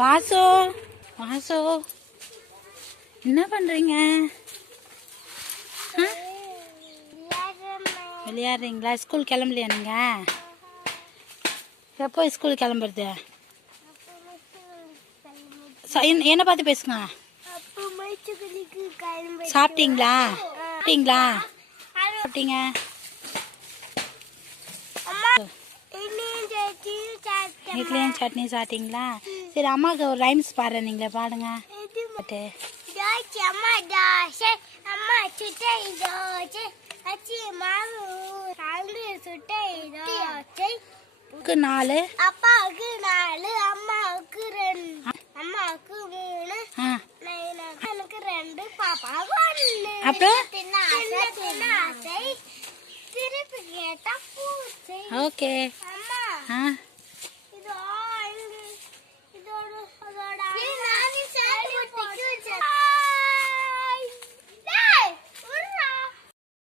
வாசு வாசு என்ன பண்றீங்க? விளையாடுறீங்களா? ஸ்கூல் கிளம்பலையா நீங்க? எப்போ ஸ்கூல் கிளம்புறது? என்ன பார்த்து பேசுங்க. சாப்பிட்டீங்களா? சாப்பிட்டீங்களா? சாப்பிட்டீங்க? இட்லியும் சட்னி சாப்பிட்டீங்களா? சரி, அம்மாவுக்கு ஒரு ரைம்ஸ் பாடுறேன், நீங்களே பாடுங்க. நாலு, அப்பாவுக்கு 4, அம்மாவுக்கு 2, அம்மாவுக்கு 3, எனக்கு 2, பாப்பாவுக்கு 1. அப்புறம் திருப்பி கேட்டா பூச்சை. ஓகே. அம்மா